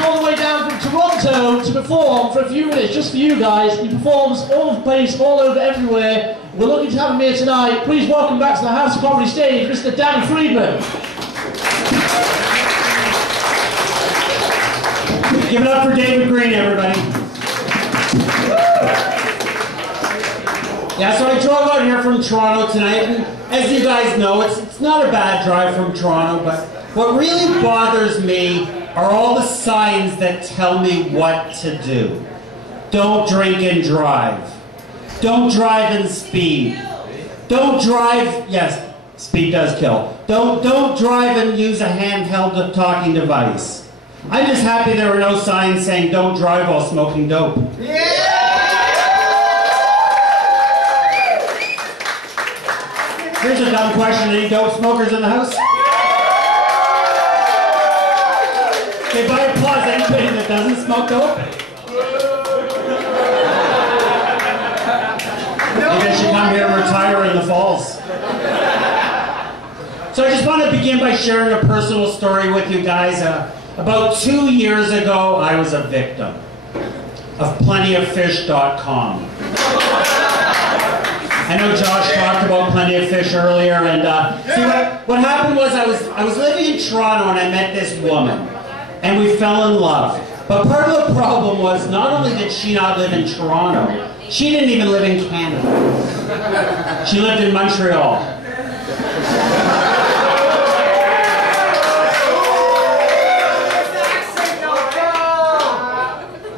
all the way down from Toronto to perform for a few minutes, just for you guys. He performs all over the place, all over everywhere. We're lucky to have him here tonight. Please welcome back to the House of Comedy stage, Mr. Danny Friedman. Give it up for David Green, everybody. Yeah, so I drove out here from Toronto tonight, and as you guys know, it's not a bad drive from Toronto, but what really bothers me are all the signs that tell me what to do. Don't drink and drive. Don't drive and speed. Don't drive, yes, speed does kill. Don't drive and use a handheld talking device. I'm just happy there were no signs saying don't drive while smoking dope. Yeah! Here's a dumb question. Any dope smokers in the house? Okay, by applause, anybody that doesn't smoke dope? I guess you come here and retire in the falls. So I just want to begin by sharing a personal story with you guys. About 2 years ago, I was a victim of plentyoffish.com. I know Josh talked about Plenty of Fish earlier, and see what happened was I was living in Toronto and I met this woman, and we fell in love. But part of the problem was not only did she not live in Toronto, she didn't even live in Canada. She lived in Montreal.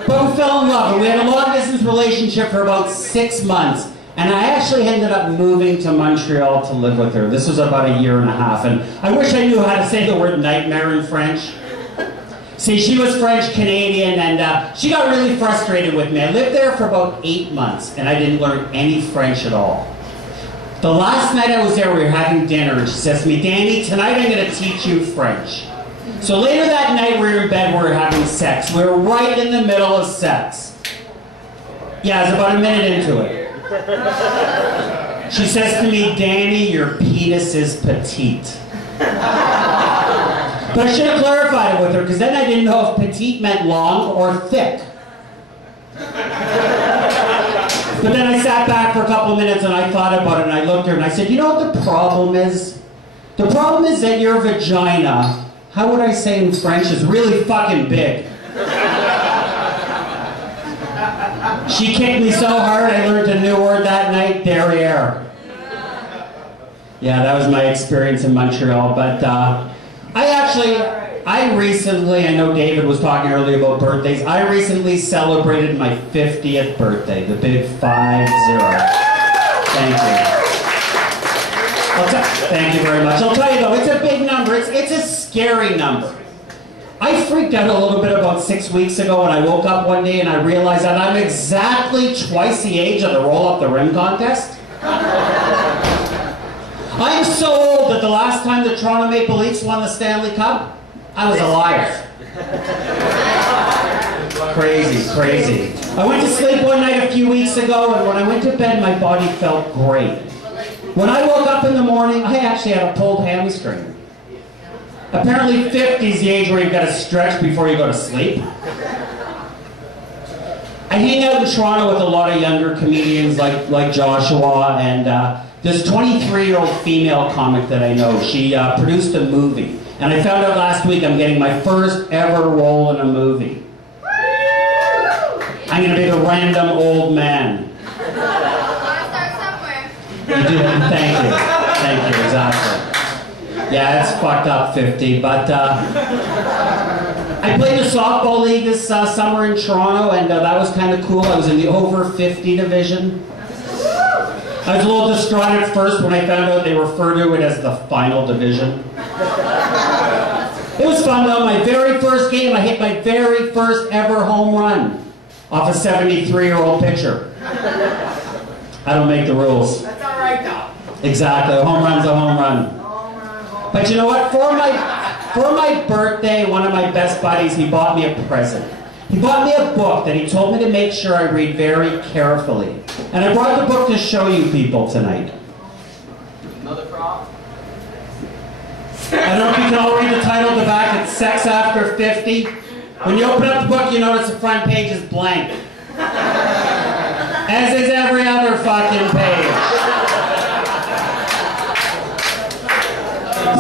But we fell in love, and we had a long-distance relationship for about 6 months. And I actually ended up moving to Montreal to live with her. This was about a year and a half. And I wish I knew how to say the word nightmare in French. See, she was French-Canadian, and she got really frustrated with me. I lived there for about 8 months, and I didn't learn any French at all. The last night I was there, we were having dinner, and she says to me, Danny, tonight I'm going to teach you French. So later that night, we were in bed, we were having sex. We were right in the middle of sex. Yeah, I was about a minute into it. She says to me, Danny, your penis is petite. But I should have clarified it with her, because then I didn't know if petite meant long or thick. But then I sat back for a couple of minutes and I thought about it, and I looked at her and I said, you know what the problem is? The problem is that your vagina, how would I say in French, is really fucking big. She kicked me so hard I learned a new word that night, derriere. Yeah, that was my experience in Montreal, but I recently, I know David was talking earlier about birthdays, I recently celebrated my 50th birthday, the big 50. Thank you. Thank you very much. I'll tell you though, it's a big number, it's a scary number. I freaked out a little bit about 6 weeks ago when I woke up one day and I realized that I'm exactly twice the age of the Roll Up the Rim contest. I'm so old that the last time the Toronto Maple Leafs won the Stanley Cup, I was alive. Crazy, crazy. I went to sleep one night a few weeks ago, and when I went to bed, my body felt great. When I woke up in the morning, I actually had a pulled hamstring. Apparently 50 is the age where you've got to stretch before you go to sleep. I hang out in Toronto with a lot of younger comedians like Joshua, and this 23-year-old female comic that I know, she produced a movie. And I found out last week I'm getting my first ever role in a movie. I'm going to be the random old man. You do? Thank you. Thank you, exactly. Yeah, it's fucked up 50, but I played the softball league this summer in Toronto, and that was kind of cool. I was in the over 50 division. I was a little distraught at first when I found out they refer to it as the final division. It was fun though. My very first game, I hit my very first ever home run off a 73-year-old pitcher. I don't make the rules. That's all right though. Exactly, a home run's a home run. But you know what? For my birthday, one of my best buddies, he bought me a present. He bought me a book that he told me to make sure I read very carefully. And I brought the book to show you people tonight. Another frog? I don't know if you can all read the title at the back. It's Sex After 50. When you open up the book, you notice the front page is blank. As is every other fucking page.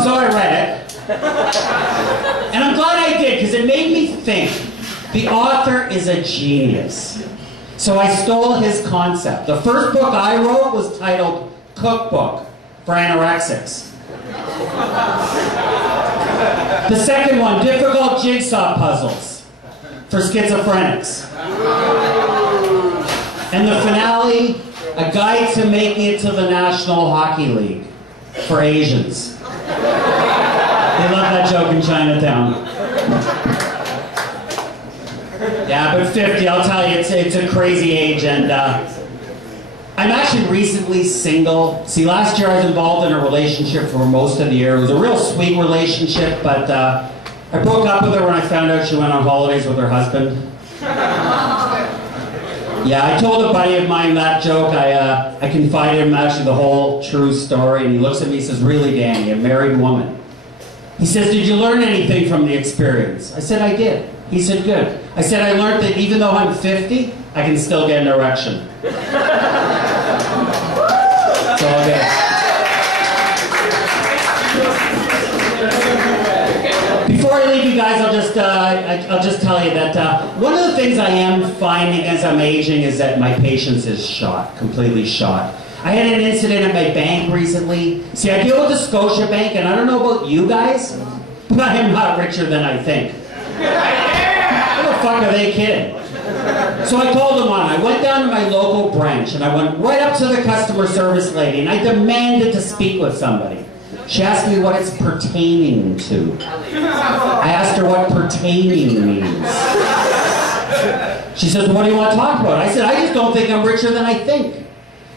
So I read it. And I'm glad I did, because it made me think. The author is a genius. So I stole his concept. The first book I wrote was titled Cookbook for Anorexics. The second one, Difficult Jigsaw Puzzles for Schizophrenics. And the finale, A Guide to Making It to the National Hockey League for Asians. They love that joke in Chinatown. Yeah, but 50, I'll tell you, it's a crazy age, and I'm actually recently single. See, last year I was involved in a relationship for most of the year. It was a real sweet relationship, but I broke up with her when I found out she went on holidays with her husband. Yeah, I told a buddy of mine that joke. I confided him actually the whole true story, and he looks at me and says, "Really, Danny, a married woman?" He says, "Did you learn anything from the experience?" I said, "I did." He said, "Good." I said, "I learned that even though I'm 50, I can still get an erection." It's all good. Before I leave you guys, I'll just tell you that one of the things I am finding as I'm aging is that my patience is shot, completely shot. I had an incident at my bank recently. See, I deal with the Scotia Bank, and I don't know about you guys, but I am not richer than I think. What the fuck are they kidding? So I called them on. I went down to my local branch, and I went right up to the customer service lady, and I demanded to speak with somebody. She asked me what it's pertaining to. I asked her what pertaining means. She says, "What do you want to talk about?" I said, "I just don't think I'm richer than I think."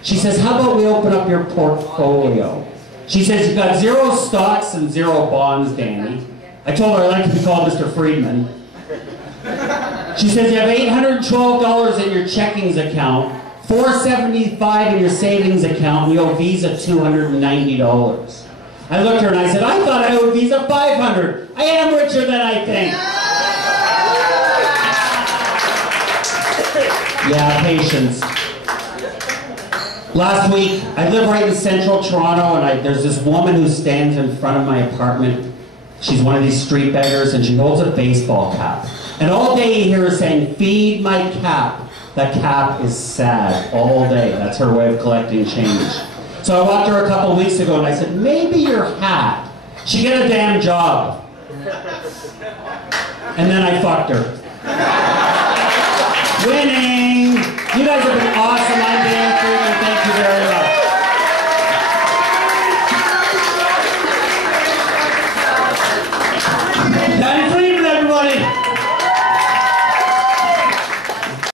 She says, "How about we open up your portfolio?" She says, "You've got 0 stocks and 0 bonds, Danny." I told her I like to be called Mr. Friedman. She says, "You have $812 in your checkings account, $475 in your savings account, and you owe Visa $290. I looked at her and I said, "I thought I owed Visa $500. I am richer than I think." Yeah, patience. Last week, I live right in central Toronto, and there's this woman who stands in front of my apartment. She's one of these street beggars, and she holds a baseball cap. And all day you hear her saying, "Feed my cap." That cap is sad all day. That's her way of collecting change. So I walked her a couple weeks ago, and I said, "Maybe your hat should get a damn job." And then I fucked her. Winning!